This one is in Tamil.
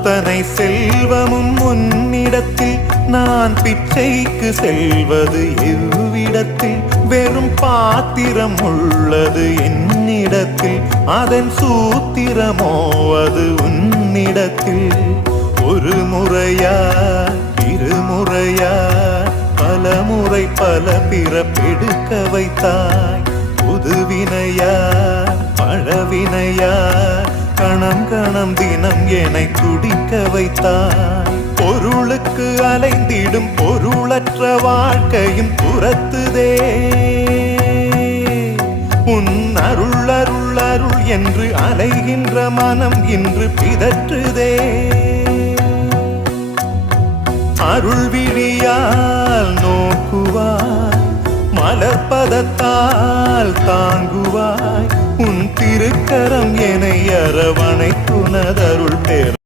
அத்தனை செல்வமும் உன்னிடத்தில் நான் பிச்சைக்கு செல்வது எவ்விடத்தில் வெறும் பாத்திரம் உள்ளது என்னிடத்தில் அதன் சூத்திரமோ அது உன்னிடத்தில் ஒரு முறையா இருமுறையா பல முறை பல பிறப்பெடுக்க வைத்தாய் புதுவினையா பழவினையா கணம் கணம் தினம் என்னை துடிக்க வைத்தாய் பொருளுக்கு அலைந்திடும் பொருளற்ற வாழ்க்கையும் புறத்துதே உன் அருள் அருள் அருள் என்று அலைகின்ற மனம் இன்று பிதற்றுதே அருள் விழியால் நோக்குவாய் மலர்பதத்தால் தாங்குவாய் உன் திருக்கரம் என்னை அரவணைத்துனதருள் பெற